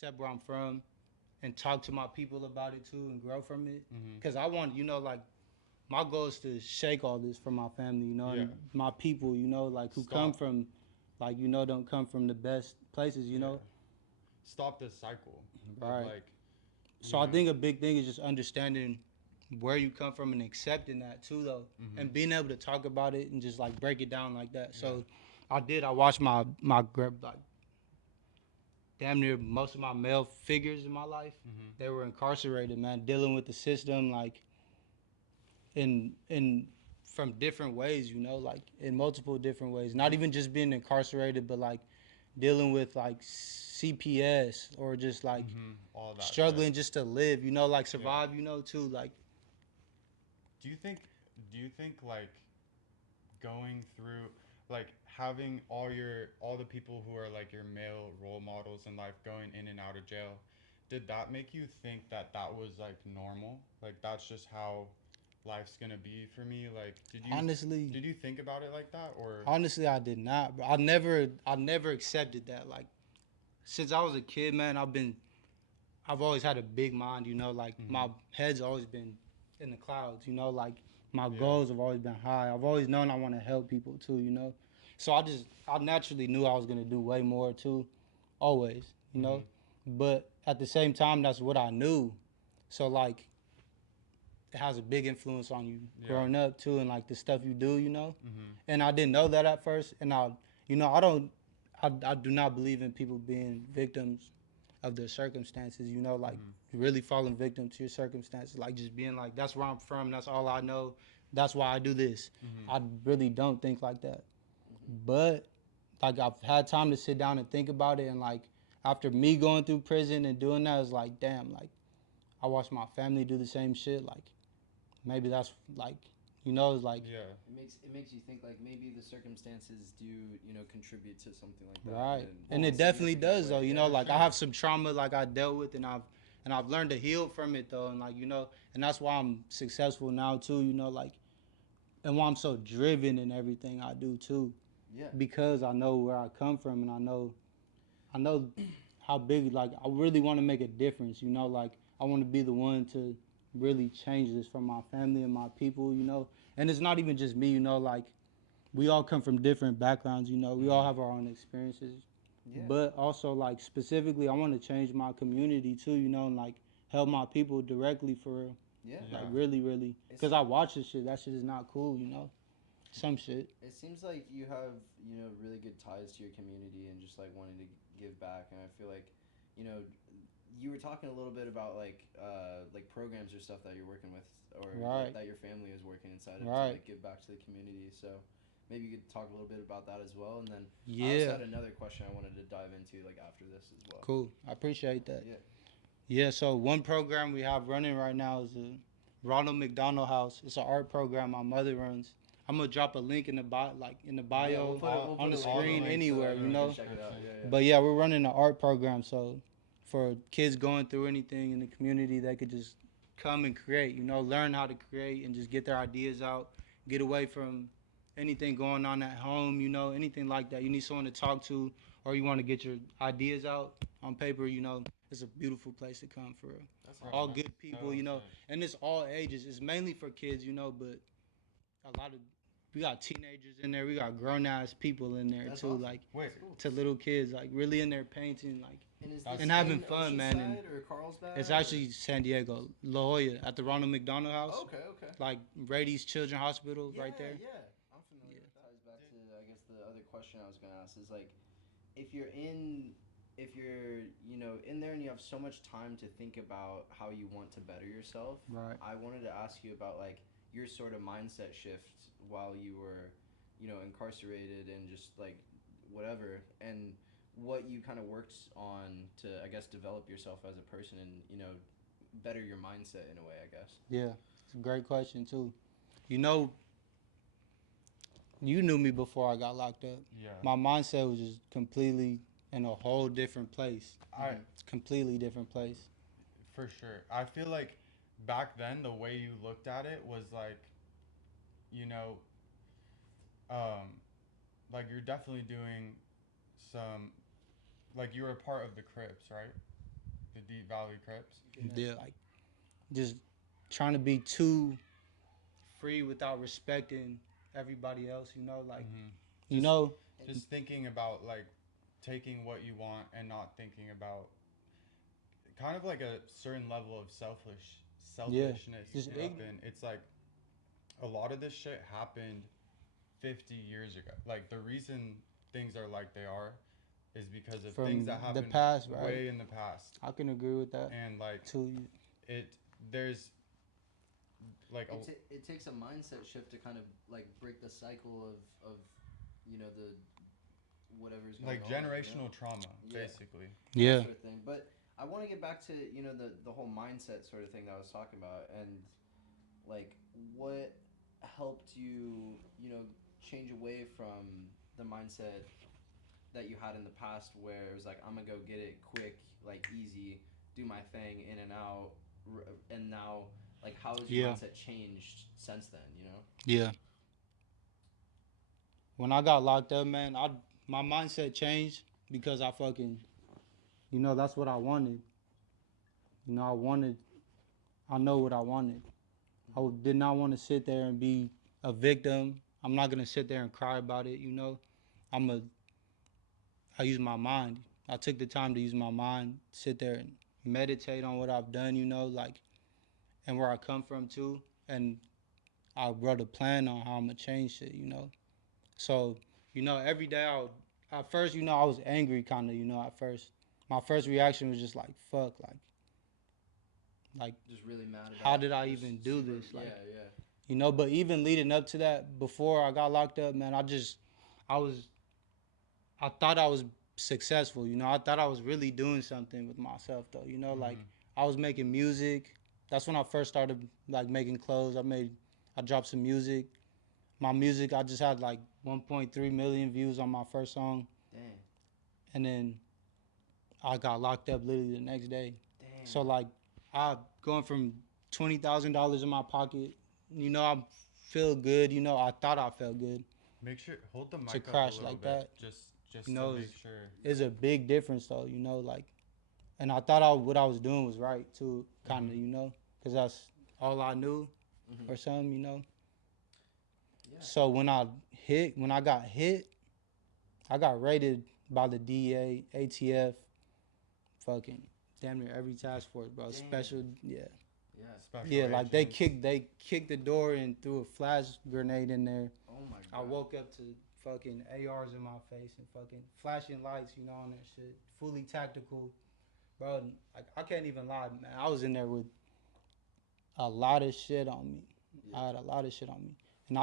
accept where I'm from and talk to my people about it too and grow from it. Mm-hmm. Because I want, like, my goal is to shake all this for my family, Yeah. and my people, like, who come Stop. from, like, don't come from the best places, Yeah. Stop this cycle of Right. like, So I think a big thing is just understanding where you come from and accepting that too, though, Mm-hmm. and being able to talk about it and just like break it down like that. So I watched my like damn near most of my male figures in my life. Mm-hmm. They were incarcerated, man, dealing with the system, like in from different ways, like in multiple different ways. Not even just being incarcerated, but like dealing with like CPS or just like All that struggling shit. just to live, like survive, too. Like, Do you think? Do you think like going through like having all the people who are like your male role models in life going in and out of jail, did that make you think that that was like normal? Like that's just how life's gonna be for me? Like honestly, did you think about it like that or? honestly, I did not. But I never accepted that. Like, since I was a kid, man, I've always had a big mind. Like Mm-hmm. my head's always been in the clouds. Like my Yeah. goals have always been high. I've always known I want to help people too. So I naturally knew I was gonna do way more too, always. Mm-hmm. But at the same time, that's what I knew. So like, it has a big influence on you Yeah. growing up too, and like the stuff you do. Mm-hmm. And I didn't know that at first, and I don't, I do not believe in people being victims of their circumstances. Like Mm-hmm. really falling victim to your circumstances, like just being like, that's where I'm from, that's all I know, that's why I do this. Mm-hmm. I really don't think like that, but like I've had time to sit down and think about it, and like after me going through prison and doing that, it's like, damn, like I watched my family do the same shit. Like maybe that's like, it's like, Yeah. It makes you think like maybe the circumstances do contribute to something like that right. in And a it definitely significant does though. way. For Like I sure. have some trauma like I dealt with, and I've learned to heal from it though, and like and that's why I'm successful now too. Like, and why I'm so driven in everything I do too, Yeah. because I know where I come from, and I know how big. Like I really want to make a difference. Like I want to be the one to really change this for my family and my people. And it's not even just me. Like we all come from different backgrounds. We all Mm-hmm. have our own experiences, Yeah. but also like specifically, I want to change my community too. And like help my people directly for real. Yeah. Like Yeah. really, really, because I watch this shit. That shit is not cool. Some shit. It seems like you have really good ties to your community and just like wanting to give back, and I feel like you know you were talking a little bit about like programs or stuff that you're working with or Right. that your family is working inside of to Right. like give back to the community. So maybe you could talk a little bit about that as well, and then I also Yeah. had another question I wanted to dive into like after this as well. Cool. I appreciate that. Yeah. Yeah. So one program we have running right now is the Ronald McDonald House. It's an art program my mother runs. I'm gonna drop a link in the Yeah, bio we'll on put the a link in screen the link so anywhere. everyone can check it out. Yeah, yeah. But yeah, we're running an art program. So for kids going through anything in the community, they could just come and create. Learn how to create and just get their ideas out. Get away from anything going on at home. Anything like that. You need someone to talk to, or you want to get your ideas out on paper. It's a beautiful place to come for real. That's All awesome. good people. And it's all ages. It's mainly for kids. But a lot of we got teenagers in there. We got grown ass people in there That's too. awesome. Like Wait. That's cool. to little kids, like really in there painting, like And is That's this and having in fun, man. And Oceanside or Carlsbad? it's actually San Diego, La Jolla, at the Ronald McDonald House, Oh, okay. like Rady's Children's Hospital, Yeah, right there. yeah. I'm familiar with that. Ties back to I guess the other question I was gonna ask is like if you're in if you're in there and you have so much time to think about how you want to better yourself, Right. I wanted to ask you about like your sort of mindset shift while you were incarcerated and just like whatever, and what you kind of worked on to I guess develop yourself as a person and better your mindset in a way, I guess. Yeah, it's a great question too. You know, you knew me before I got locked up. Yeah. My mindset was just completely in a whole different place. I Completely different place. For sure. I feel like back then the way you looked at it was like, you know, um, like you're definitely doing some, like you were a part of the Crips, right? The Deep Valley Crips. Yeah, like just trying to be too free without respecting everybody else. You know, like Mm-hmm. you Just know, just thinking about like taking what you want and not thinking about kind of like a certain level of yeah, selfishness just up in. It's like a lot of this shit happened 50 years ago. Like the reason things are like they are is because of things from that the happened past, right? way in the past. I can agree with that And like too. it there's like It takes a mindset shift to kind of like break the cycle of the whatever's going like on. generational trauma Yeah. basically. Yeah, That sort of thing. But I want to get back to the whole mindset sort of thing that I was talking about, and like what helped you change away from the mindset that you had in the past, where it was like I'm gonna go get it quick, like easy, do my thing, in and out, and now like how has your yeah, mindset changed since then? yeah. When I got locked up, man, I my mindset changed because I fucking, that's what I wanted. I wanted, I know what I wanted. Did not want to sit there and be a victim. I'm not gonna sit there and cry about it. I'm a, I use my mind. I took the time to use my mind, sit there and meditate on what I've done. Like, and where I come from too, and I wrote a plan on how I'm gonna change shit. So, every day at first, I was angry kind of, at first. My first reaction was just like, fuck, like, Just really mad about. how did I just even do super, this? Like, yeah. but even leading up to that, before I got locked up, man, I was, I thought I was successful, I thought I was really doing something with myself though, like, Mm-hmm. I was making music. That's when I first started, like, making clothes. I dropped some music. My music, I just had like 1.3 million views on my first song. Dang. And then I got locked up literally the next day. Damn. So like, I going from $20,000 in my pocket, I feel good. I thought I felt good. Make sure hold the To mic up a crash little like bit that, just you to know, make sure. is a big difference though. Like, and I thought what I was doing was right too, kind of, Mm-hmm. because that's all I knew Mm-hmm. or something. Yeah. So when I got hit, I got raided by the DA, ATF, fucking damn near every task force, bro. Damn. Special, yeah. Yeah. Special Yeah, like agents. they kicked the door and threw a flash grenade in there. Oh my I god. woke up to fucking ARs in my face and fucking flashing lights, on that shit. Fully tactical, bro. Like, I can't even lie, man. I was in there with a lot of shit on me. Yeah. I had a lot of shit on me, and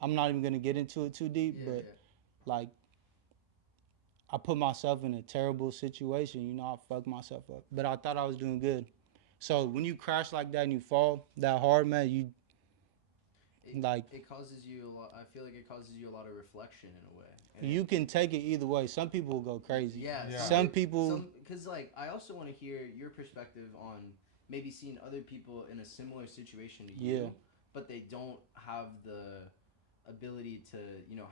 I'm not even gonna get into it too deep, Yeah, but yeah. like, I put myself in a terrible situation. I fucked myself up, but I thought I was doing good. So when you crash like that and you fall that hard, man, you like, It causes you a lot. I feel like it causes you a lot of reflection in a way. And you can take it either way. Some people will go crazy. Yeah. Yeah. Some people, Because like I also want to hear your perspective on maybe seeing other people in a similar situation to you, Yeah. but they don't have the ability to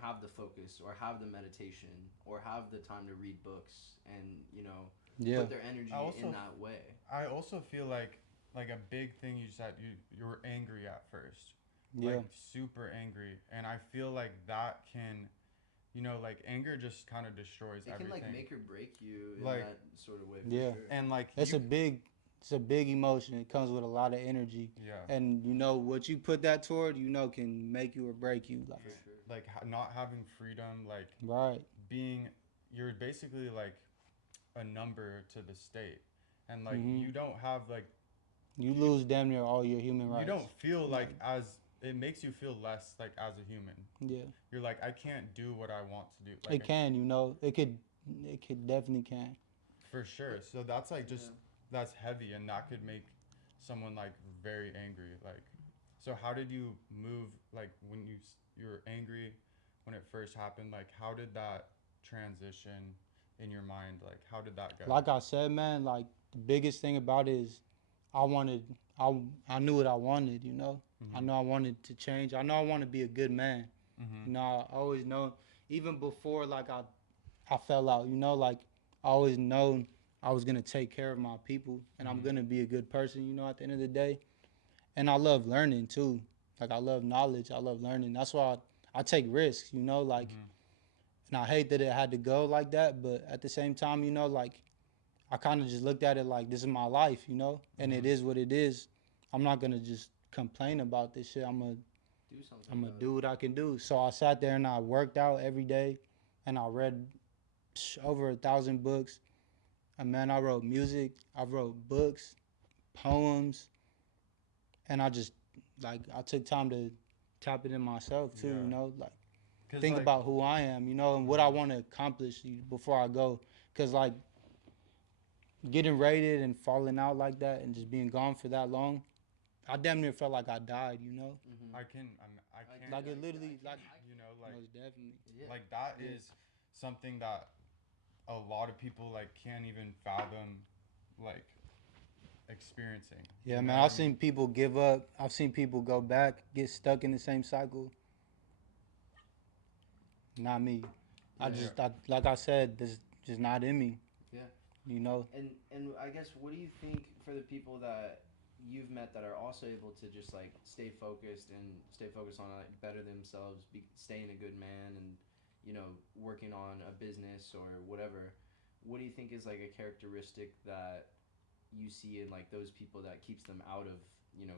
have the focus or have the meditation or have the time to read books and yeah, put their energy I also in that way. I also feel like a big thing you said you were angry at first. yeah, Like super angry, and I feel like that can like anger just kind of destroys It can everything. like make or break you in Like- that sort of way. For Yeah. sure. And like it's you, a big emotion. It comes with a lot of energy, yeah, and what you put that toward, can make you or break you. Like, For sure. like not having freedom, like right, being you're basically like a number to the state, and like Mhm. you don't have like you lose damn near all your human rights. you don't feel like Like- as it makes you feel less like as a human. Yeah, You're like I can't do what I want to do. Like it can. It could definitely can. for sure. So that's like just Yeah. that's heavy, and that could make someone like very angry. Like, so how did you move? Like when you were angry when it first happened. Like how did that transition in your mind? Like how did that go? Like I said, man, like, the biggest thing about it is I wanted, I knew what I wanted. I Mhm. know I wanted to change. I know I want to be a good man. Mhm. I always know, even before like I fell out. Like, I always known I was gonna take care of my people, and I'm Mhm. gonna be a good person, you know, at the end of the day. And I love learning too. Like I love knowledge. I love learning. That's why I take risks, you know, like, Mhm. and I hate that it had to go like that, but at the same time, you know, like I kind of just looked at it like this is my life, you know, and it Mhm. is what it is. I'm not gonna just complain about this shit. Do something I'm gonna about do what I can do. So I sat there and I worked out every day, and I read over 1,000 books. And man, I wrote music. I wrote books, poems, and I just like I took time to tap it in myself too. You Yeah. know, like Cause think like. about who I am. You know, and what I Mhm. want to accomplish before I go. Cause like getting raided and falling out like that and just being gone for that long, I damn near felt like I died. You know, it. Mm-hmm. I I can't. like it literally like You know, like most definitely. Yeah. like that Yeah. is something that a lot of people like can't even fathom, like experiencing. Yeah, You know man. what I've I mean? seen people give up. I've seen people go back, get stuck in the same cycle. Not me. I Yeah. Yeah. just, like I said, this just not in me. Yeah. You know. And I guess what do you think for the people that you've met that are also able to just like stay focused on like better themselves, staying a good man, and you know working on a business or whatever. What do you think is like a characteristic that you see in like those people that keeps them out of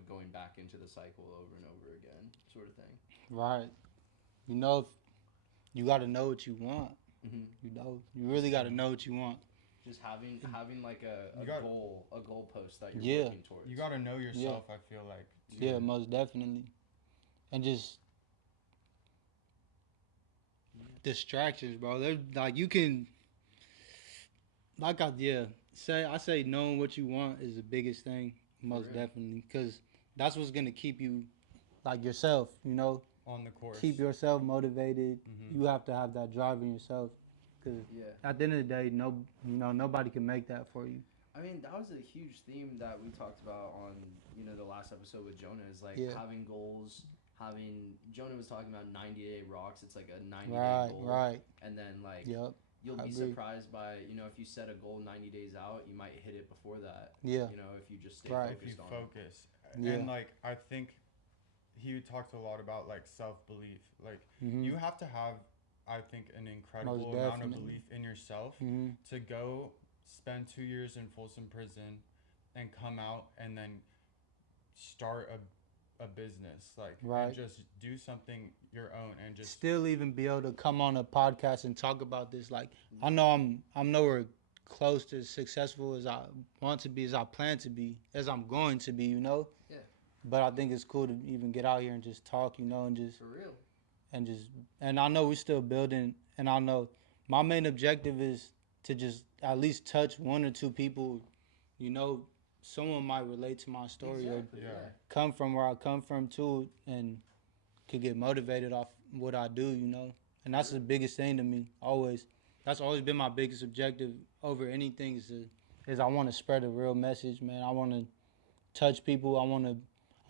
going back into the cycle over and over again, sort of thing? Right. You know, if you got to know what you want. Mm-hmm. You know, you really got to know what you want. Just having like You got a goalpost that you're Yeah. working towards. you got to know Yeah. yourself. I feel like too. Yeah, most definitely. And just distractions, bro. They're like you can, like I say knowing what you want is the biggest thing, most real. definitely, because that's what's gonna keep you like yourself. You know, On the course. keep yourself motivated. Mhm. You have to have that drive in yourself, because Yeah. at the end of the day, nobody can make that for you. I mean, that was a huge theme that we talked about on, the last episode with Jonah is like Yeah. having goals, Jonah was talking about 90-day rocks. It's like a 90-day Right. goal. Right. And then like Yep. you'll I be agree. surprised by, if you set a goal 90 days out, you might hit it before that. Yeah. If you just stay Right. If you focused on it. focus, Yeah. and like I think he talked a lot about like self belief. Like Mhm. you have to have, I think, an incredible Most amount of definitely. belief in yourself Mhm. to go spend 2 years in Folsom Prison and come out and then start a business, like, Right. and just do something your own and just Still even be able to come on a podcast and talk about this. Like I know I'm nowhere close to as successful as I want to be, as I plan to be, as I'm going to be. You know. Yeah. But I think it's cool to even get out here and just talk. You know, and just For real. and just and I know we're still building, and I know my main objective is to just at least touch one or two people. You know, someone might relate to my story or Exactly. Yeah. Yeah. come from where I come from too, and could get motivated off what I do, you know. And that's the biggest thing to me, always. That's always been my biggest objective over anything is I want to spread a real message, man. I want to touch people. I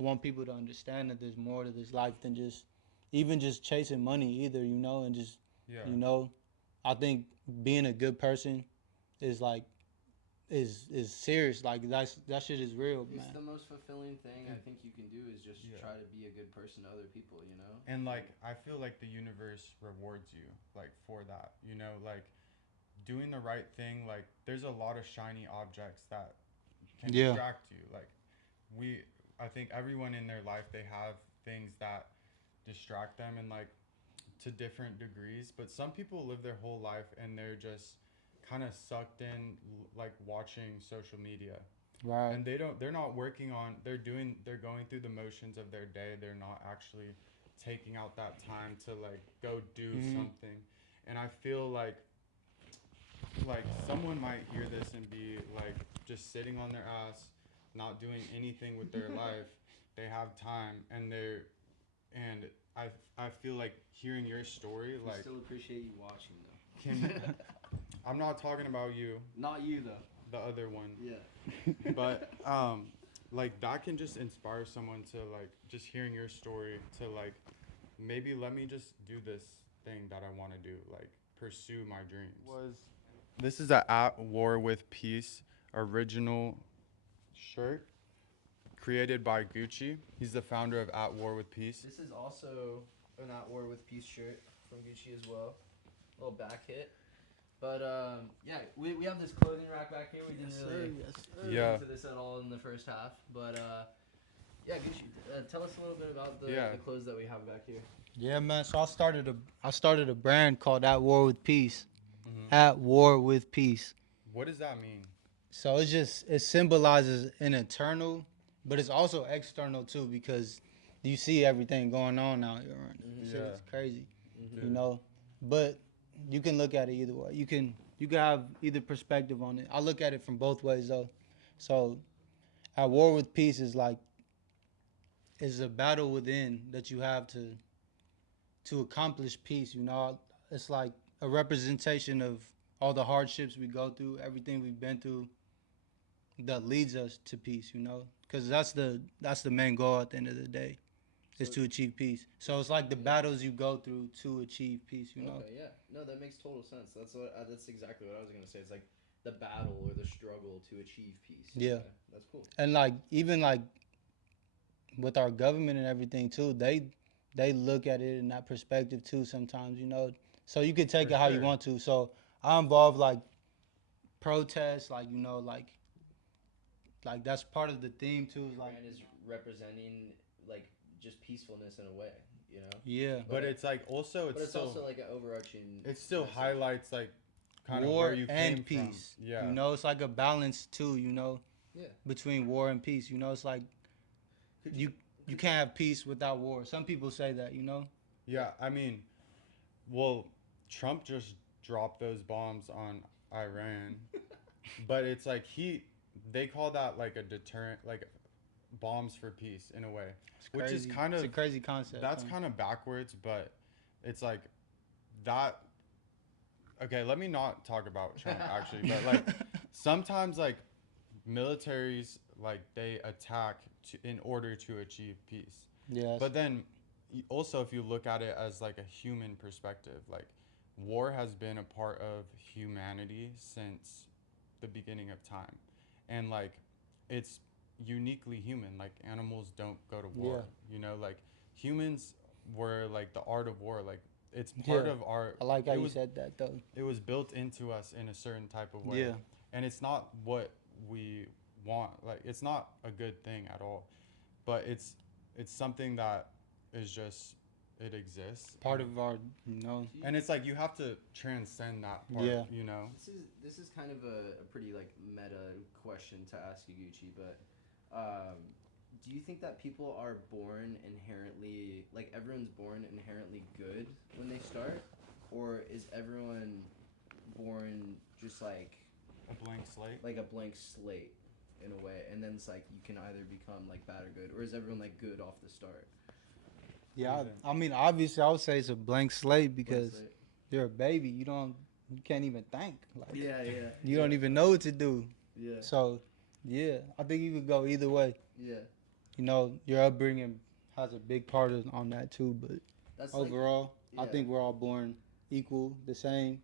want people to understand that there's more to this life than just even just chasing money either, you know, and just yeah. you know, I think being a good person is like is serious. Like that shit is real, It's man. the most fulfilling thing I think you can do is just Yeah. try to be a good person to other people, you know? And like I feel like the universe rewards you like for that, you know, like doing the right thing. Like there's a lot of shiny objects that can Yeah. distract you. Like we I think everyone in their life, they have things that distract them, and like to different degrees, but some people live their whole life and they're just kind of sucked in, like watching social media, Right. and they're not working on, they're going through the motions of their day. They're not actually taking out that time to like go do something. And I feel like someone might hear this and be like just sitting on their ass, not doing anything with their life. They have time, and and I feel like hearing your story, We like still appreciate you watching, though. can I'm not talking about you, Not you, though. the other one, Yeah. but like that can just inspire someone to like just hearing your story to like maybe let me just do this thing that I want to do, like pursue my dreams. Was This is a At War with Peace original shirt created by Gucci. He's the founder of At War with Peace. This is also an At War with Peace shirt from Gucci as well. Little back hit. But yeah, we have this clothing rack back here. We didn't really get Yeah. into this at all in the first half. But yeah, Gucci, tell us a little bit about the clothes that we have back here. Yeah, man. So I started a brand called At War with Peace. Mm-hmm. At War with Peace. What does that mean? So it symbolizes an internal, but it's also external too, because you see everything going on out here. Right? Yeah. It's crazy, Mm-hmm. you know. But you can look at it either way. You can have either perspective on it. I look at it from both ways though. So At War with Peace is like is a battle within that you have to accomplish peace. You know, it's like a representation of all the hardships we go through, everything we've been through, that leads us to peace. You know, because that's the main goal at the end of the day, is to achieve peace. So it's like the battles you go through to achieve peace. You know. Okay, yeah. No, that makes total sense. That's exactly what I was gonna say. It's like the battle or the struggle to achieve peace. Yeah. Okay, that's cool. And like even like with our government and everything too, they look at it in that perspective too sometimes, you know. So you can take For it how you sure. want to. So I involve like protests, like you know, like that's part of the theme too. Is like Brand is representing like just peacefulness in a way, you know. yeah, But it's like also But it's still also like an overarching. it still message. highlights like kind war of where you and came peace. From. Yeah. You know, it's like a balance too. You know, Yeah. between war and peace. You know, it's like you can't have peace without war. Some people say that. You know. Yeah, I mean, well, Trump just dropped those bombs on Iran, but it's like they call that like a deterrent, like bombs for peace in a way, It's which is crazy. kind It's a of crazy concept. that's huh? kind of backwards, but it's like that. Okay, let me not talk about Trump actually, but like sometimes like militaries like they attack in order to achieve peace. Yes. But then also if you look at it as like a human perspective, like war has been a part of humanity since the beginning of time. And like it's uniquely human. Like animals don't go to war. You know, like humans were like the art of war. Like it's part Yeah. of our I like how it you was, said that though. it was built into us in a certain type of way. Yeah. And it's not what we want. Like it's not a good thing at all. But it's something that is just it exists. Part of our, you know. And it's like you have to transcend that part, Yeah. you know. This is kind of a pretty like meta question to ask you, Gucci, but do you think that people are born inherently like everyone's born inherently good when they start, or is everyone born just like A blank slate. a blank slate in a way, and then it's like you can either become like bad or good, or is everyone like good off the start? Yeah, I mean, obviously, I would say it's a blank slate because Blank slate. you're a baby. You can't even think. Like, Yeah, you don't even know what to do. Yeah, So, yeah, I think you could go either way. yeah. You know, your upbringing has a big part on that too. But That's overall, I yeah. think we're all born equal, the same,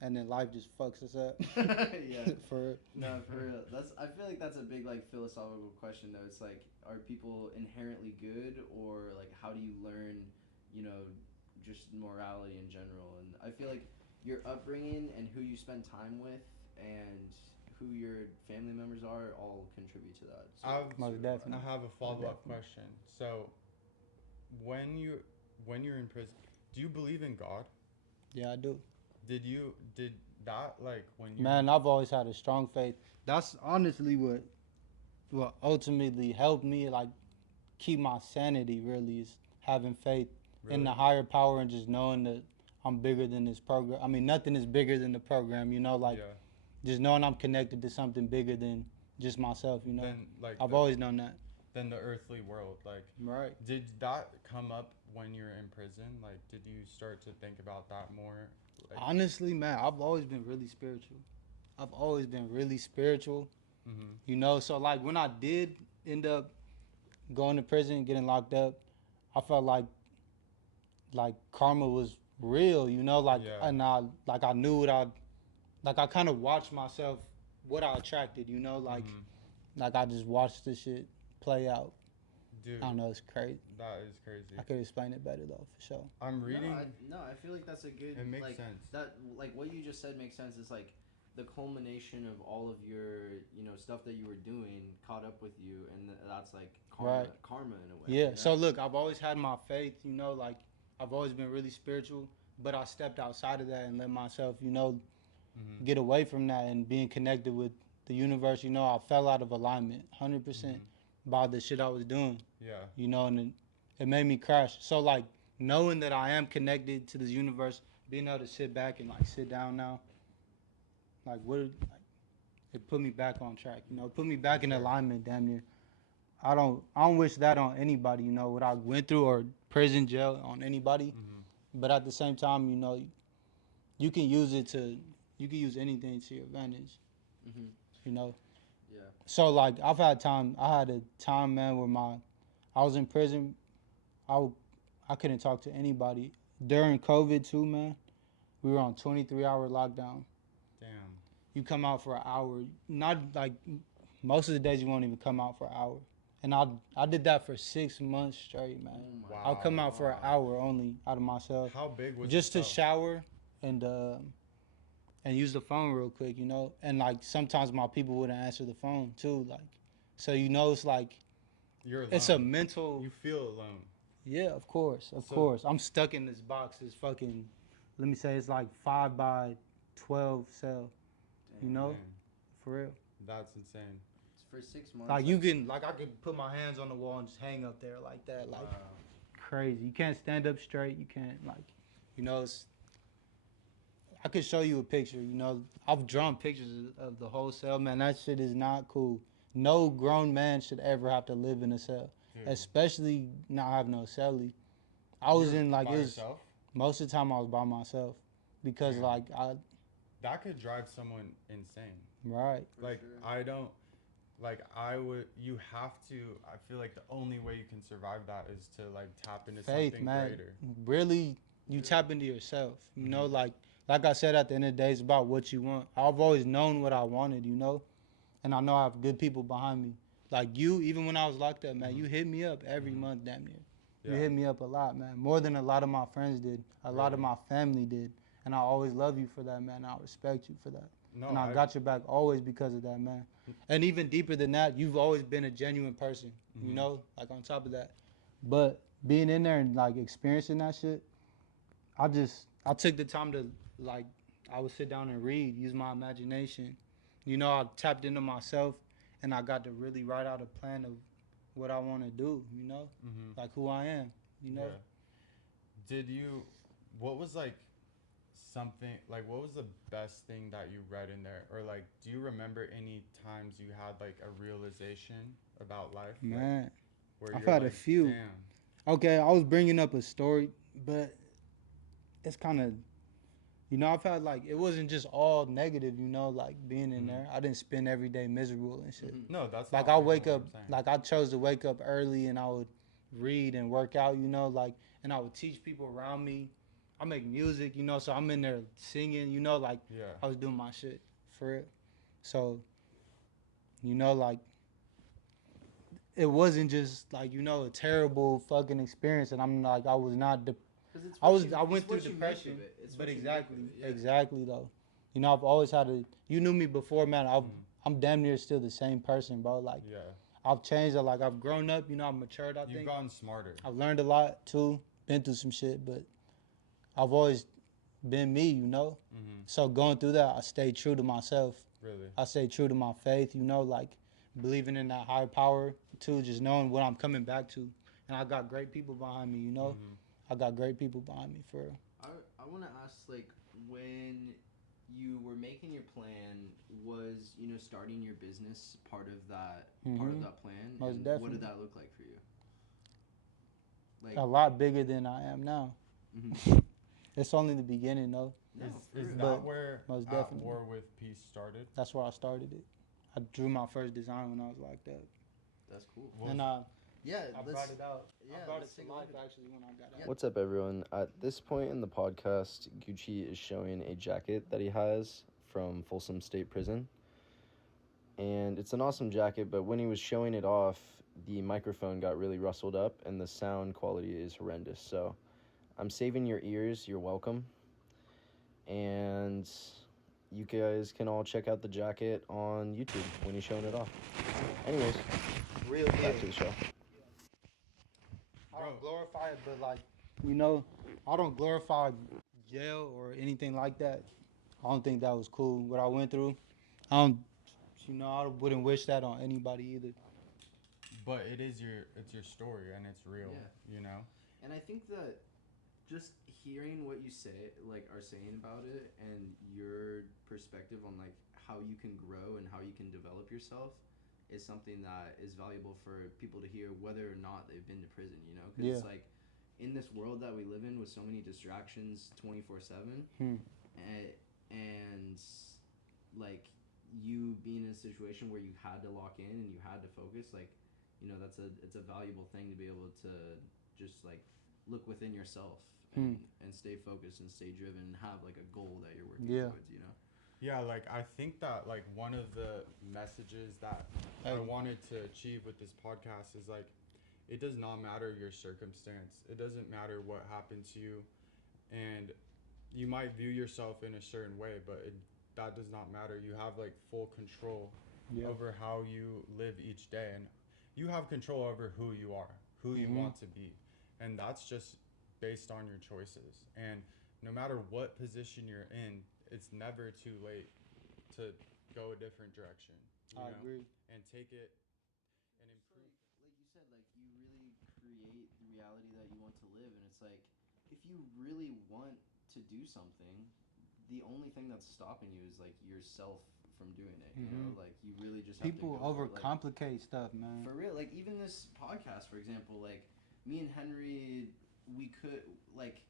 and then life just fucks us up. Yeah. For No, for real. I feel like that's a big like philosophical question though. It's like, are people inherently good, or like how do you learn, you know, just morality in general? And I feel like your upbringing and who you spend time with and who your family members are all contribute to that. So, Most definitely. I have a follow-up Definitely. question. So, when you're in prison, do you believe in God? yeah, I do. Did that like when you Man, I've always had a strong faith. That's honestly what ultimately helped me like keep my sanity. Really, is having faith in the Really? higher power and just knowing that I'm bigger than this program. I mean, nothing is bigger than the program. You know, like yeah. just knowing I'm connected to something bigger than just myself. You know, Then like I've always known that. than the earthly world. Like, Right. did that come up when you were in prison? Like, did you start to think about that more? Like, Honestly, man, I've always been really spiritual. I've always been really spiritual. mm-hmm. You know, so like when I did end up going to prison, getting locked up, I felt like karma was real, you know, like Yeah. and I knew like I kind of watched myself, what I attracted, you know, like I just watched this shit play out. Dude, I don't know, it's crazy. that is crazy. I could explain it better though, for sure. I'm reading. I feel like that's a good. It makes like, sense. That like what you just said makes sense. It's like the culmination of all of your stuff that you were doing caught up with you, and that's like karma, Right. karma in a way. Yeah. You know? So look, I've always had my faith, you know, like I've always been really spiritual, but I stepped outside of that and let myself, you know, get away from that and being connected with the universe. You know, I fell out of alignment 100% by the shit I was doing. Yeah. You know, and it made me crash. So like knowing that I am connected to this universe, being able to sit back and like sit down now, like it put me back on track. You know, it put me back in alignment. Damn near. I don't wish that on anybody. You know what I went through or prison, jail on anybody. But at the same time, you know, you can use anything to your advantage. You know. Yeah. So like I had a time, man, where I was in prison. I couldn't talk to anybody during COVID too, man. We were on 23-hour lockdown. Damn. You come out for an hour. Not like most of the days you won't even come out for an hour. And I did that for 6 months straight, man. Oh my Wow. I'll come out for an hour only out of myself, How big was just the to cell? shower and use the phone real quick, you know. And like sometimes my people wouldn't answer the phone too, like. So you know it's like You're alone. it's a mental. You feel alone. Yeah, of course. I'm stuck in this box. This fucking, let me say, it's like 5 by 12 cell. You know, Man, for real. that's insane. For 6 months. Like you can, like I could put my hands on the wall and just hang up there like that, like crazy. You can't stand up straight. You can't like, you know. I could show you a picture. You know, I've drawn pictures of the whole cell, man. That shit is not cool. No grown man should ever have to live in a cell, especially not having no cellie. I was in like by it was yourself? most of the time I was by myself because Yeah. like That could drive someone insane. right. For Like sure. I don't. Like I would. You have to. I feel like the only way you can survive that is to like tap into Faith, something man. greater. Really, you tap into yourself. You know, like I said, at the end of the day, it's about what you want. I've always known what I wanted, you know, and I know I have good people behind me. Like you, even when I was locked up, man, you hit me up every month, damn near. You Yeah. hit me up a lot, man, more than a lot of my friends did. A lot of Really? my family did, and I always love you for that, man. I respect you for that. No, And I got your back always because of that, man. And even deeper than that, you've always been a genuine person, you know, like on top of that. But being in there and like experiencing that shit, I took the time to like, I would sit down and read, use my imagination. You know, I tapped into myself and I got to really write out a plan of what I want to do, you know, like who I am, you know. Yeah. Did you? What was like something like? What was the best thing that you read in there, or like, do you remember any times you had like a realization about life? Like, Man, where I've you're had a like, few. Damn. Okay, I was bringing up a story, but it's kind of, you know, I've had like, it wasn't just all negative, you know, like being in there. I didn't spend every day miserable and shit. No, that's Like not I even wake what up, I'm saying. like I chose to wake up early and I would read and work out, you know, like, and I would teach people around me. I make music, you know, so I'm in there singing, you know, like Yeah. I was doing my shit for it. So, you know, like it wasn't just like, you know, a terrible fucking experience, and I'm like, I was not. 'Cause it's I what was. you- I went it's through what you make depression, of it. It's but what you make exactly, of it, yeah. exactly though. You know, I've always had a. You knew me before, man. I'm damn near still the same person, bro. Like Yeah. I've changed. Like I've grown up. You know, I've matured. I You've think gotten smarter. I've learned a lot too. Been through some shit, but I've always been me. You know. So going through that, I stayed true to myself. Really. I stayed true to my faith. You know, like believing in that higher power too. Just knowing what I'm coming back to, and I got great people behind me. You know, I got great people behind me for real. I want to ask, like, when you were making your plan, was starting your business part of that plan? Most and definitely. What did that look like for you? Like, A lot bigger than I am now. It's only the beginning though. no, for Is real. that But where most At definitely. War with Peace started? That's where I started it. I drew my first design when I was locked up, That's cool. What and was- Yeah, I let's, brought it out. yeah, I brought let's it to take a life look at it. actually when I got out. What's up, everyone? At this point in the podcast, Gucci is showing a jacket that he has from Folsom State Prison. And it's an awesome jacket, but when he was showing it off, the microphone got really rustled up and the sound quality is horrendous. So I'm saving your ears. You're welcome. And you guys can all check out the jacket on YouTube when he's showing it off. Anyways, Real back deal. to the show. I don't glorify it, but like, you know, I don't glorify jail or anything like that. I don't think that was cool what I went through. I don't, you know, I wouldn't wish that on anybody either. But it's your story and it's real, Yeah. you know? And I think that just hearing what you say, like, are saying about it, and your perspective on like how you can grow and how you can develop yourself is something that is valuable for people to hear, whether or not they've been to prison. You know, because it's like in this world that we live in with so many distractions 24/7, and like you being in a situation where you had to lock in and you had to focus, like, you know, it's a valuable thing to be able to just like look within yourself and stay focused and stay driven and have like a goal that you're working towards, you know? Yeah, like I think that like one of the messages that I wanted to achieve with this podcast is like it does not matter your circumstance. It doesn't matter what happened to you, and you might view yourself in a certain way, but that does not matter. You have like full control over how you live each day, and you have control over who you are, who you want to be, and that's just based on your choices. And no matter what position you're in, it's never too late to go a different direction. You I know? agree. And take it and improve. Like you said, like you really create the reality that you want to live, and it's like if you really want to do something, the only thing that's stopping you is like yourself from doing it. You know, like you really just have People to go for it. overcomplicate stuff, man. For real, like even this podcast, for example, like me and Henry, we could like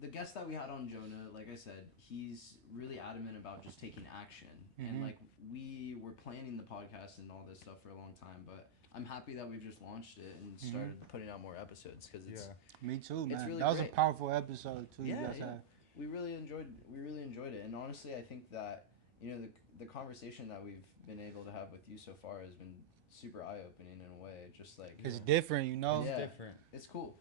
the guest that we had on Jonah, like I said, he's really adamant about just taking action. And like we were planning the podcast and all this stuff for a long time, but I'm happy that we've just launched it and started putting out more episodes because it's Me too, man. really that was great. a powerful episode too. Yeah, you guys yeah. had. We really enjoyed it. And honestly, I think that, you know, the conversation that we've been able to have with you so far has been super eye-opening in a way. Just like It's different, you know. Yeah. It's different. It's cool.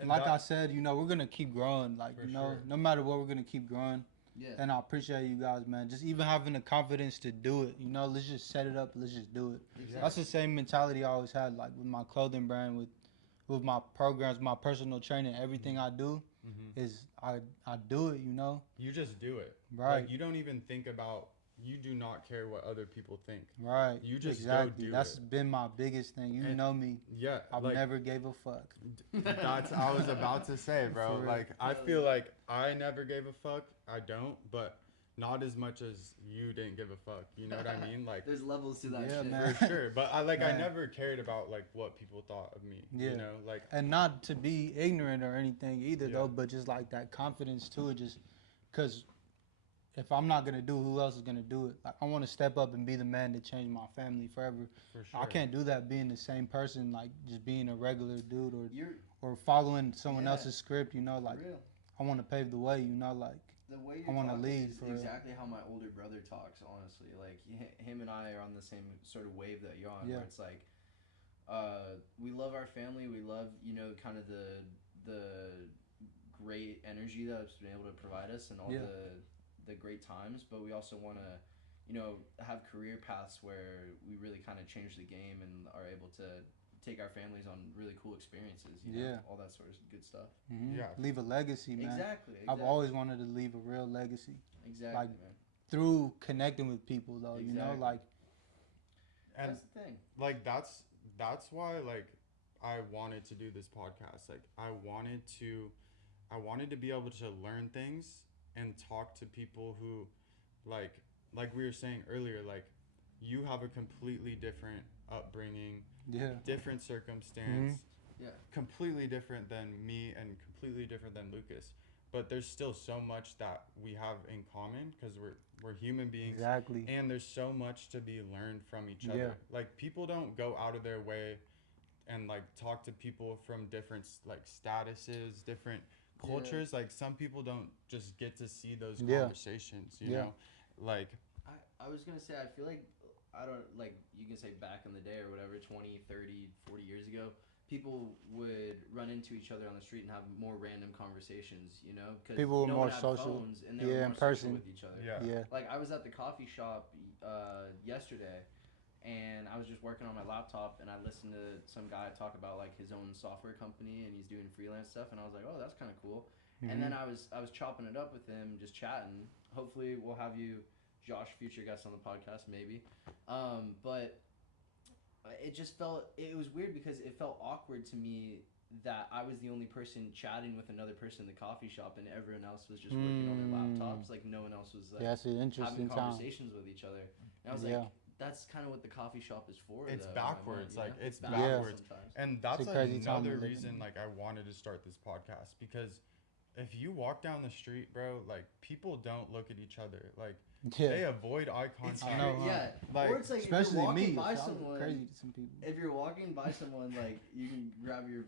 And like I said, you know, we're gonna keep growing. Like, For you know, sure. no matter what, we're gonna keep growing. Yeah. And I appreciate you guys, man. Just even having the confidence to do it. You know, let's just set it up. Let's just do it. Exactly. That's the same mentality I always had, like with my clothing brand, with my programs, my personal training. Everything I do is I do it. You know. You just do it. Right. Like, you don't even think about. You do not care what other people think. Right. You just exactly. go do That's it. been my biggest thing. You And- know me. Yeah. I've like, never gave a fuck. That's I was about to say, bro. For real. Like I feel like I never gave a fuck. I don't, but not as much as you didn't give a fuck. You know what I mean? Like There's levels to that Yeah, shit. man. for sure. But I Man. never cared about like what people thought of me. Yeah. You know, like And not to be ignorant or anything either, Yeah. though, but just like that confidence too. Just because if I'm not gonna do, who else is gonna do it? Like, I want to step up and be the man to change my family forever. for sure. I can't do that being the same person, like just being a regular dude You're or following someone Yeah. else's script. You know, like real. I want to pave the way. You know, like The way I you're wanna talking lead is for real. exactly how my older brother talks. Honestly, like him and I are on the same sort of wave that you're on. Yeah. Where it's like, we love our family. We love, you know, kind of the great energy that's been able to provide us and all Yeah. the great times. But we also want to, you know, have career paths where we really kind of change the game and are able to take our families on really cool experiences. You know, Yeah. all that sort of good stuff. Yeah. leave a legacy, man. Exactly. I've always wanted to leave a real legacy exactly, like, man. through connecting with people, though. You know, Exactly. like And That's the thing. like that's why like I wanted to do this podcast. Like I wanted to be able to learn things and talk to people who like we were saying earlier, like you have a completely different upbringing, yeah, different circumstance, Yeah. completely different than me and completely different than Lucas. But there's still so much that we have in common because we're human beings. exactly. And there's so much to be learned from each Yeah. other. Like people don't go out of their way and like talk to people from different like statuses, different cultures. Like some people don't just get to see those Yeah. conversations, you Yeah. know. Like, I was gonna say, I feel like, I don't, like, you can say back in the day or whatever, 20, 30, 40 years ago, people would run into each other on the street and have more random conversations, you know? Because People were no more one had social. phones and they Yeah, were in more social person. with each other. yeah. Yeah. Like, I was at the coffee shop yesterday, and I was just working on my laptop, and I listened to some guy talk about, like, his own software company, and he's doing freelance stuff, and I was like, oh, that's kind of cool. And then I was chopping it up with him, just chatting. Hopefully, we'll have you, Josh, future guest on the podcast, maybe. But it just felt, it was weird because it felt awkward to me that I was the only person chatting with another person in the coffee shop, and everyone else was just working on their laptops. Like, no one else was like Yeah, that's an interesting having time. conversations with each other. And I was Yeah. like, that's kind of what the coffee shop is for. It's though, in my mind, backwards. you know? Like, it's Yeah. backwards. sometimes. And that's a crazy time another to live in. reason, like, I wanted to start this podcast. Because if you walk down the street, bro, like, people don't look at each other. Like, they Yeah. avoid eye It's contact. I know, huh? yeah. Like, Or it's like, if Especially you're walking me. by It sounds someone, crazy to some people. if you're walking by someone, like, you can grab your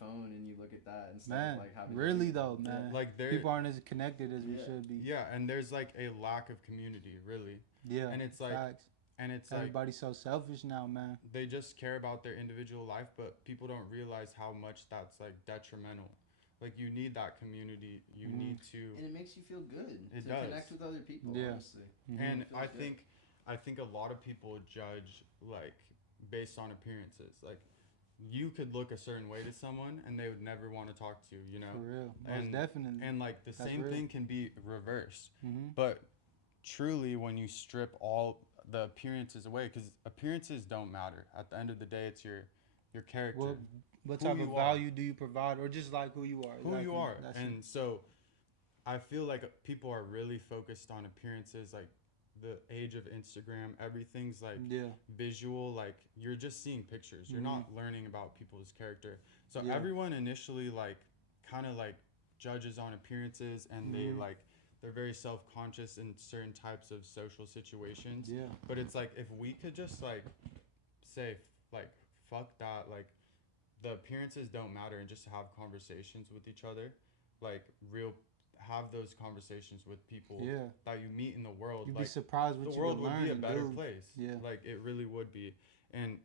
phone and you look at that instead Man, of like having really to, though, yeah. man. Like, there, People aren't as connected as we Yeah. should be. yeah, and there's, like, a lack of community, really. Yeah. And it's like, facts. and it's like, Everybody's so selfish now, man. they just care about their individual life, but people don't realize how much that's, like, detrimental. Like, you need that community. You Mhm. need to. And it makes you feel good It to does. connect with other people. Yeah. Honestly, Mhm. And It feels I good. think, I think a lot of people judge, like, based on appearances. Like, you could look a certain way to someone and they would never want to talk to you, you know? For real. Most And- definitely. And, like, the That's same real. thing can be reversed. Mm-hmm. But truly, when you strip all the appearances away, because appearances don't matter. At the end of the day, it's your character. What Who type you of are. value do you provide, or just like who you are? Who you Exactly. are. That's And so I feel like people are really focused on appearances. Like, the age of Instagram, everything's like yeah. visual. Like, you're just seeing pictures. You're not learning about people's character. So Yeah. everyone initially, like, kind of like judges on appearances, and they like, they're very self-conscious in certain types of social situations. Yeah. But it's like, if we could just, like, say, like, fuck that, like, the appearances don't matter, and just have conversations with each other, like, have those conversations with people Yeah. that you meet in the world. You'd Like, be surprised what the you world would would learn be a and better do. place. Yeah. Like, it really would be. And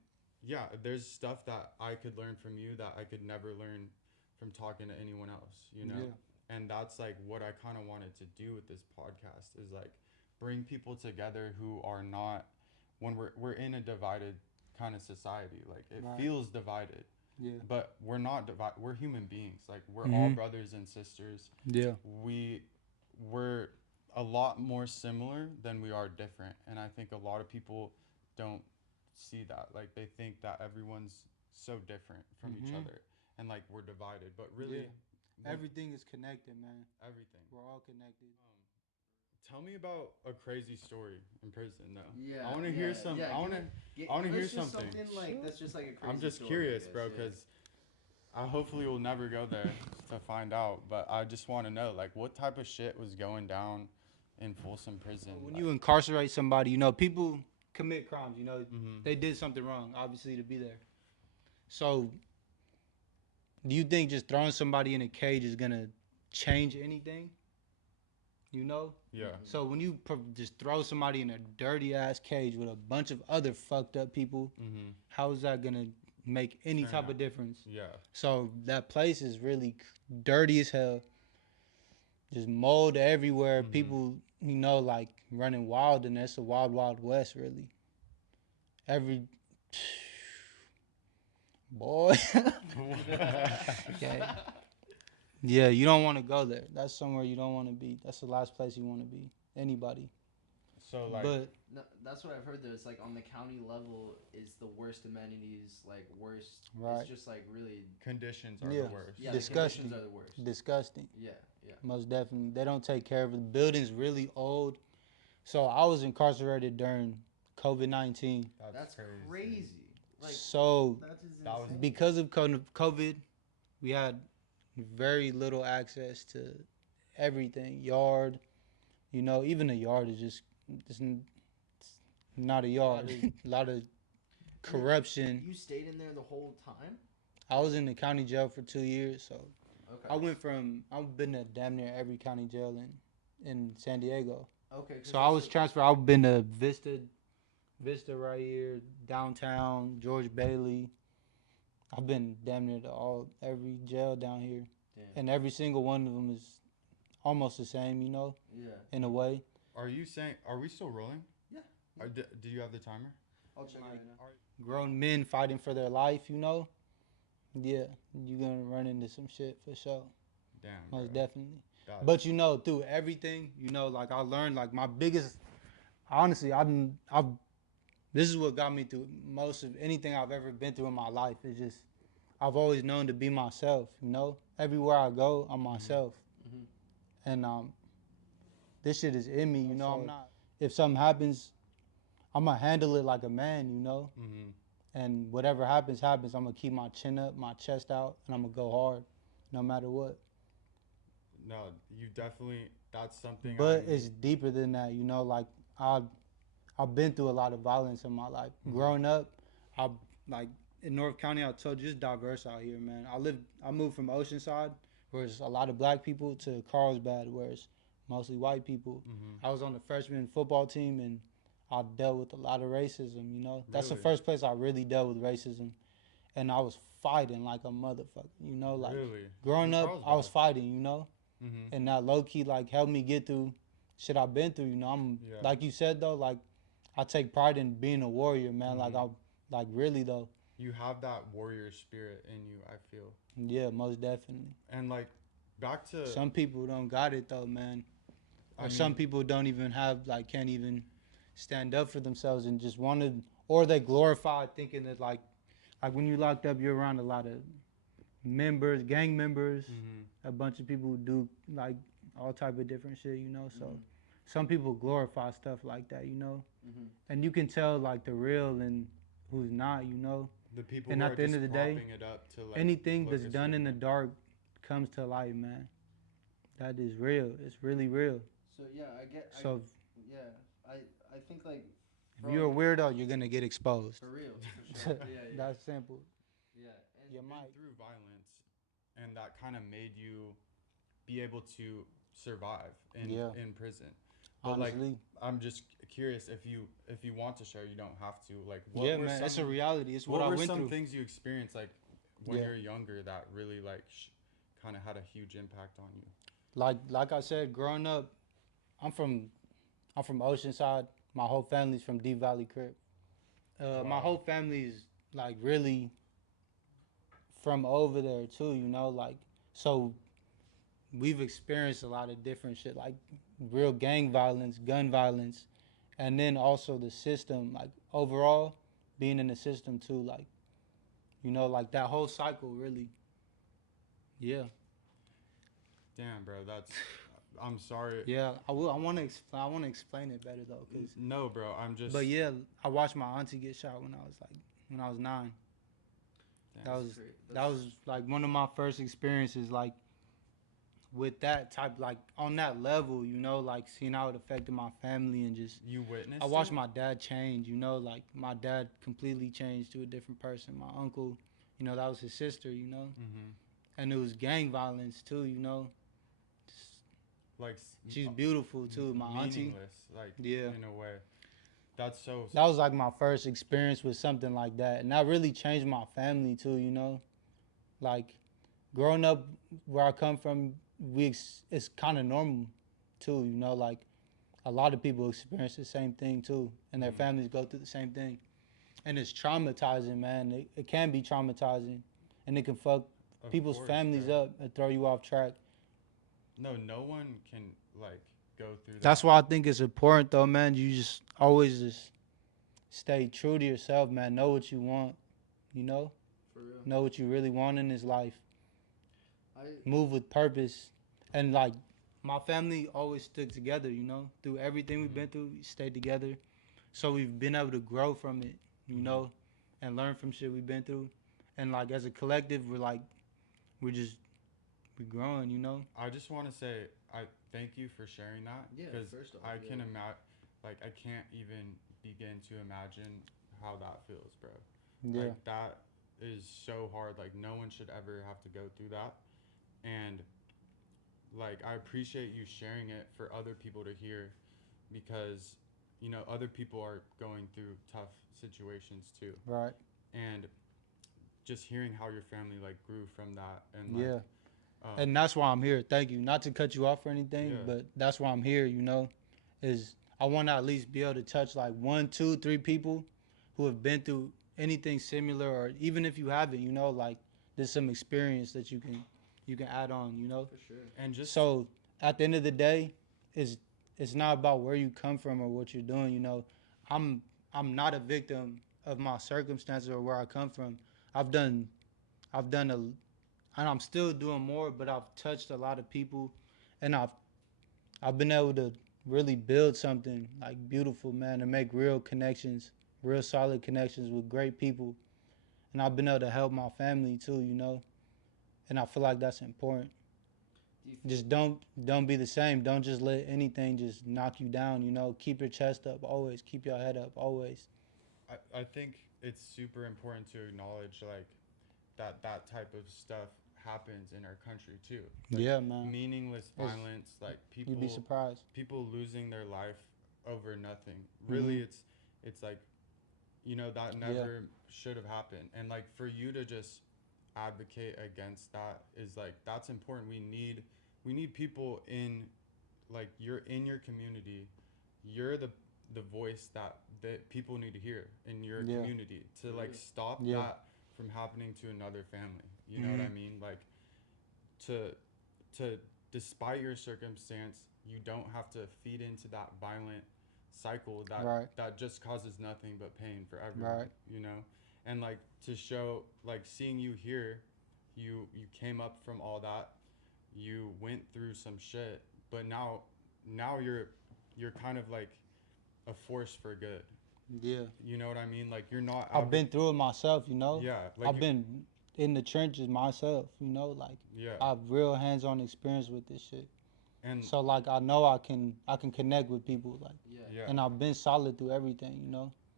yeah, there's stuff that I could learn from you that I could never learn from talking to anyone else, you know? Yeah. And that's, like, what I kind of wanted to do with this podcast, is, like, bring people together who are not, when we're in a divided kind of society. Like, it Right. feels divided, Yeah. but we're not divided. We're human beings. Like, we're all brothers and sisters. Yeah. We're a lot more similar than we are different, and I think a lot of people don't see that. Like, they think that everyone's so different from each other, and, like, we're divided, but really, Yeah. Everything is connected, man. everything. We're all connected. Tell me about a crazy story in prison, though. Yeah, I want to hear yeah, some. yeah, I want to. Get, I wanna hear let's just something. like that's just like a crazy I'm just story, curious, I guess, bro, yeah. because I hopefully will never go there to find out. But I just want to know, like, what type of shit was going down in Folsom Prison. When you incarcerate somebody, you know, people commit crimes. You know, Mhm. they did something wrong, obviously, to be there. So, do you think just throwing somebody in a cage is gonna change anything? You know? Yeah. So when you just throw somebody in a dirty ass cage with a bunch of other fucked up people, Mhm. how is that gonna make any Turn type out. of difference? Yeah. So that place is really dirty as hell. Just mold everywhere. Mhm. People, you know, like running wild, and that's a wild, wild west, really. Every boy. Okay. Yeah, you don't want to go there. That's somewhere you don't want to be. That's the last place you want to be. Anybody. So like. But No, that's what I've heard though. It's like on the county level is the worst amenities, like worst. Right. It's just like really. Conditions are Yeah. the worst. Yeah, Disgusting. the conditions are the worst. disgusting. Yeah, yeah. Most definitely. They don't take care of it. The building's really old. So I was incarcerated during COVID-19. That's crazy. Like So that is that was- insane. because of COVID, we had very little access to everything. Yard, you know, even a yard is just it's not a yard. A lot of corruption. You stayed in there the whole time. I was in the county jail for 2 years, so Okay. I've been to damn near every county jail in San Diego. Okay, because So I was transferred. I've been to Vista right here, downtown, George Bailey. I've been damn near to every jail down here, damn. and every single one of them is almost the same, you know, Yeah. in a way. Are you saying? Are we still rolling? Yeah. Do you have the timer? I'll check Like, it right now. grown men fighting for their life, you know. Yeah, you're gonna run into some shit for sure, Damn, most bro. definitely. That's, But you know, through everything, you know, like I learned, like my biggest, honestly, I've this is what got me through most of anything I've ever been through in my life. Is just I've always known to be myself. You know, everywhere I go, I'm myself, Mm-hmm. and this shit is in me. You know, So- I'm not. If something happens, I'm gonna handle it like a man. You know, mm-hmm. and whatever happens, happens. I'm gonna keep my chin up, my chest out, and I'm gonna go hard, no matter what. No, you definitely. That's something. But it's deeper than that. You know, like I I've been through a lot of violence in my life. Mhm. Growing up, I like in North County. I told you it's diverse out here, man. I moved from Oceanside, where it's a lot of black people, to Carlsbad, where it's mostly white people. Mm-hmm. I was on the freshman football team, and I dealt with a lot of racism. You know, that's the Really? first place I really dealt with racism, and I was fighting like a motherfucker. You know, like Really? growing In up, I was Carlsbad? fighting. You know, Mm-hmm. and that low key like helped me get through shit I've been through. You know, I'm Yeah. like you said though, like I take pride in being a warrior, man. Like Mhm. like really though. You have that warrior spirit in you. I feel. Yeah, most definitely. And like, back to. Some people don't got it though, man. I Or mean, some people don't even have like can't even stand up for themselves and just want to, or they glorify thinking that like when you locked up, you're around a lot of members, gang members, Mhm. a bunch of people who do like all type of different shit, you know. So Mhm. some people glorify stuff like that, you know, Mm-hmm. and you can tell like the real and who's not, you know. The people And who at are the end just of the day, propping it up to like anything look that's a done in certain the way. dark comes to light, man. That is real. It's really real. So yeah, I get. So Yeah, I think like. if you're a weirdo, you're gonna get exposed. For real, for sure. Yeah, yeah. That's simple. Yeah, and You Been might. through violence, and that kind of made you be able to survive in prison. But like, Honestly, I'm just curious if you want to share, you don't have to. Like, what yeah, were man. some It's a reality. It's what I were went some through. things you experienced like when Yeah. you're younger that really like kind of had a huge impact on you? Like I said, growing up, I'm from I'm from Oceanside. My whole family's from Deep Valley Crip. My Wow. whole family's like really from over there too, you know, like so we've experienced a lot of different shit, like real gang violence, gun violence, and then also the system, like overall being in the system too, like you know, like that whole cycle really. Yeah. Damn, bro, that's. I'm sorry. Yeah, I will. I want to explain it better though, cause. No, bro, I'm just. But yeah, I watched my auntie get shot when I was 9. Damn. That was great. that was like one of my first experiences, like with that type, like on that level, you know, like seeing how it affected my family and just. You witnessed. I watched it? my dad change, you know, like my dad completely changed to a different person. My uncle, you know, that was his sister, you know, Mhm. and it was gang violence too, you know. Like. She's beautiful too, my auntie. Meaningless, like. Yeah. In a way. That's so. That was like my first experience with something like that, and that really changed my family too. You know, like growing up where I come from, it's kind of normal too. You know, like a lot of people experience the same thing too, and their Mhm. families go through the same thing, and it's traumatizing, man. It can be traumatizing, and it can fuck Of people's course, families bro. up and throw you off track. No one can like go through that. That's why I think it's important though, man. You just always just stay true to yourself, man. Know what you want, you know? For real. Know what you really want in this life. I Move with purpose. And like my family always stood together, you know? Through everything we've been through, we stayed together. So we've been able to grow from it, you know, and learn from shit we've been through. And like as a collective, we're just we're growing, you know? I just want to say I thank you for sharing that Yeah, because first off, I can yeah. like I can't even begin to imagine how that feels, bro. Yeah. Like that is so hard. Like no one should ever have to go through that. And like I appreciate you sharing it for other people to hear because other people are going through tough situations too, Right. and just hearing how your family like grew from that, and like Yeah. And that's why I'm here. Thank you. Not to cut you off or anything, yeah, but that's why I'm here, is I want to at least be able to touch like one, two, three people who have been through anything similar, or even if you haven't, like there's some experience that you can add on. For sure. and just So at the end of the day, it's it's not about where you come from or what you're doing. I'm I'm not a victim of my circumstances or where I come from. I've done I've done a and I'm still doing more, but I've touched a lot of people, and I've been able to really build something like beautiful, man, and make real connections, real solid connections with great people, and I've been able to help my family too. And I feel like that's important. Do you Just don't be the same. Don't just let anything just knock you down. Keep your chest up always. Keep your head up always. I think it's super important to acknowledge like that type of stuff happens in our country too. Like Yeah, man. meaningless It's, violence, like you'd be surprised. people losing their life over nothing. Really, Mhm. it's like that Yeah. never should have happened. And like for you to just advocate against that is like that's important. We need people in like you're in your community. You're the voice that people need to hear in your Yeah. community to like stop Yeah. that from happening to another family. You know what I Mhm. mean? Like to to despite your circumstance, you don't have to feed into that violent cycle Right. that just causes nothing but pain for everyone, Right. and like to show like seeing you here, you came up from all that, you went through some shit, but now you're kind of like a force for good. Yeah. You know what I mean? Like you're not I've been through it myself. yeah, like I've been in the trenches myself. yeah, I have real hands-on experience with this shit. and So like I know I can connect with people like, Yeah. yeah. and I've been solid through everything.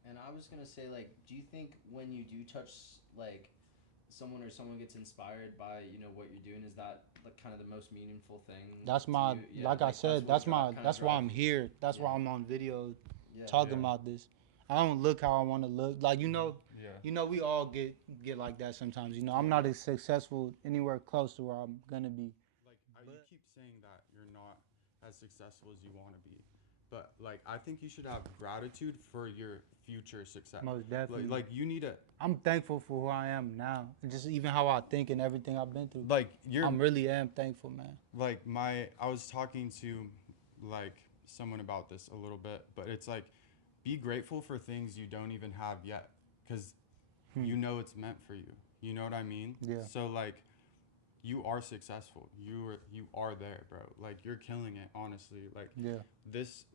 And I was gonna say, like, do you think when you do touch like someone or someone gets inspired by what you're doing, is that like kind of the most meaningful thing That's to my you? Yeah, like I like said, what kind of that's why drives I'm you. here. That's why Yeah. I'm on video Yeah. talking Yeah. about this. I don't look how I want to look. Like Yeah. we all get like that sometimes. I'm Yeah. not as successful anywhere close to where I'm gonna be. Like you But keep saying that you're not as successful as you want to be, but like I think you should have gratitude for your future success. most like, definitely. like you need to I'm thankful for who I am now, and just even how I think and everything I've been through. like you're I'm really am thankful, man. like I was talking to like someone about this a little bit, but it's like be grateful for things you don't even have yet, because Hmm. it's meant for you. You know what I mean? Yeah. So like you are successful. You are there, bro. Like you're killing it, honestly. Like Yeah. this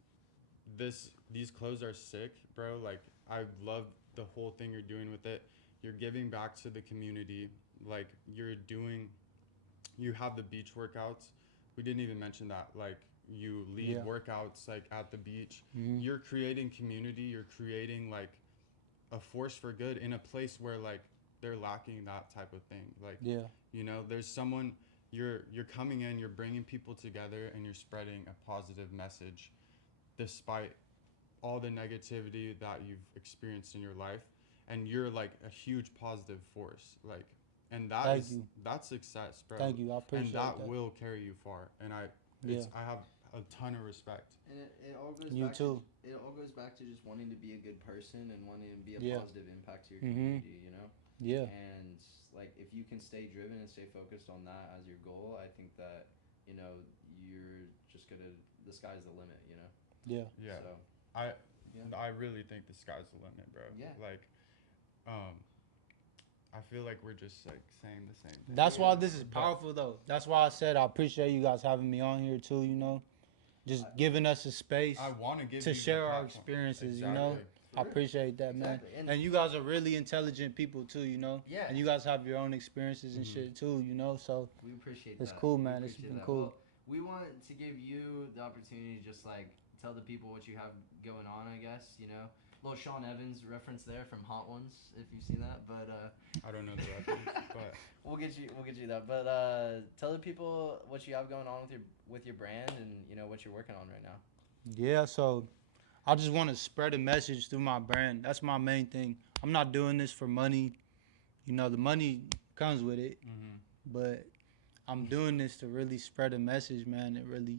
these clothes are sick, bro. Like I love the whole thing you're doing with it. You're giving back to the community. Like you have the beach workouts. We didn't even mention that. Like you lead Yeah. workouts like at the beach. Hmm. You're creating community. You're creating like a force for good in a place where like they're lacking that type of thing. Like Yeah. there's someone you're coming in, you're bringing people together, and you're spreading a positive message despite all the negativity that you've experienced in your life, and you're like a huge positive force, like, and Thank you. that's success, bro. Thank you. I And appreciate that that. will carry you far, and Yeah. I have a ton of respect. And it all goes You back too. to it all goes back to just wanting to be a good person and wanting to be a Yeah. positive impact to your Mhm. community. Yeah. And like if you can stay driven and stay focused on that as your goal, I think that you're just gonna the sky's the limit. Yeah. Yeah, So I yeah. I really think the sky's the limit, bro. Yeah. Like, I feel like we're just like saying the same thing. That's why Yeah. this is But powerful, though. That's why I said I appreciate you guys having me on here too. Just I- giving us a space I want to give to you the share our platform. experiences. Exactly. I appreciate that, man. Exactly. And you guys are really intelligent people too. Yeah. And you guys have your own experiences and Mhm. shit too. So We appreciate it's that. cool, We man. It's appreciate been that. cool. Well, we want to give you the opportunity to just like tell the people what you have going on, I guess. Little Sean Evans reference there from Hot Ones, if you've seen that. But I don't know the reference, but we'll get you that. But tell the people what you have going on with your brand and what you're working on right now. Yeah, so I just want to spread a message through my brand. That's my main thing. I'm not doing this for money. You know, the money comes with it, Mm-hmm. but I'm doing this to really spread a message, man, and really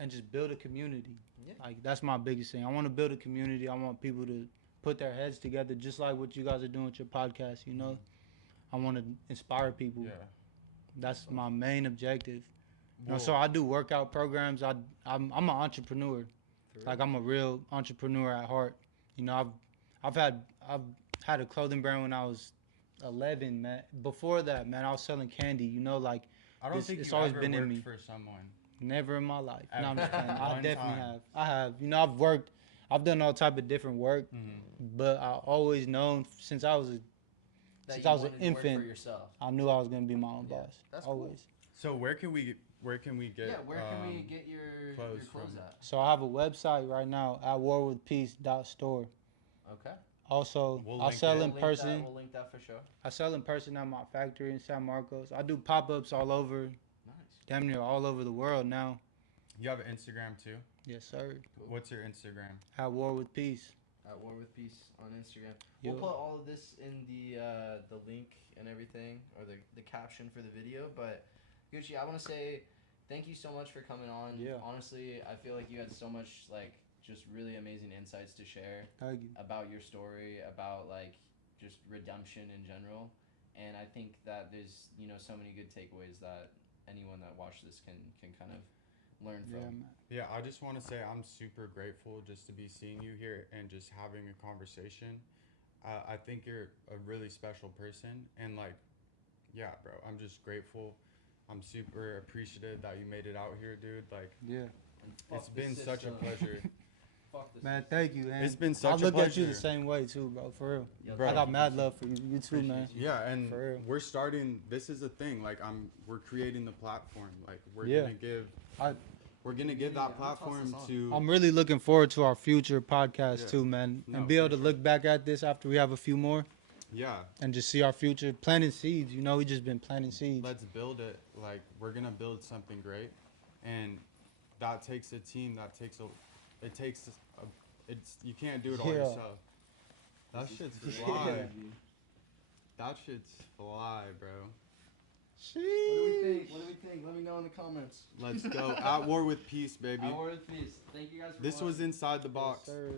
and just build a community. Yeah. Like that's my biggest thing. I want to build a community. I want people to put their heads together, just like what you guys are doing with your podcast. You know, I want to inspire people. Yeah. That's my main objective. You know, so Well, I do workout programs. I'm an entrepreneur. Like I'm a real entrepreneur at heart. You know, I've had a clothing brand when I was 11, man. Before that, man, I was selling candy. You know, like I don't it's, think it's you always ever been in worked me. for someone. Never in my life. No, I'm Ever. just playing. I One definitely time. have. I have. You know, I've worked. I've done all type of different work, Mm-hmm. but I always known since I was That since you I was an wanted to work for infant, yourself. I knew I was gonna be my own Yeah, boss. that's cool. Always. So where can we get? Yeah, where can we get your clothes clothes from? at? So I have a website right now at warwithpeace.store. Okay. Also, We'll I link sell it. in person. We'll link that for sure. I sell in person at my factory in San Marcos. I do pop-ups all over, Nice. damn near all over the world now. You have an Instagram too. Yes, sir. Cool. What's your Instagram? At War with Peace. At War with Peace on Instagram. Yo. We'll put all of this in the link and everything, or the caption for the video. But Gucci, I want to say thank you so much for coming on. Yeah. Honestly, I feel like you had so much like just really amazing insights to share Thank you. about your story, about like just redemption in general. And I think that there's so many good takeaways that anyone that watched this can kind of learn Yeah, from. man. Yeah, I just want to say I'm super grateful just to be seeing you here and just having a conversation. I think you're a really special person, and like, yeah, bro, I'm just grateful. I'm super appreciative that you made it out here, dude. Like, Yeah. And fuck it's the been such a system. pleasure. Fuck this. Man, thank you, man. It's been I such a look at you the pleasure. same way too, bro. For real. Yo, Bro. I thank got you, mad Gucci. love for you. You too, Appreciate man. you. Yeah, and For real. we're starting. This is a thing. Like, we're creating the platform. Like, we're Yeah. gonna give. I- We're gonna give Yeah, that I'll toss platform this on. to. I'm really looking forward to our future podcast Yeah. too, man, No, and be able for to sure. look back at this after we have a few more Yeah, and just see our future, planting seeds. You know, we just been planting seeds. let's build it. Like, we're gonna build something great, and that takes a team. It takes a. It's you can't do it all Yeah. yourself. That This is shit's great. fly. Yeah. That shit's fly, bro. What do we think? What do we think? Let me know in the comments. Let's go. At war with peace, baby. At War with Peace. Thank you guys for This was watching. inside the Yes, box. sir.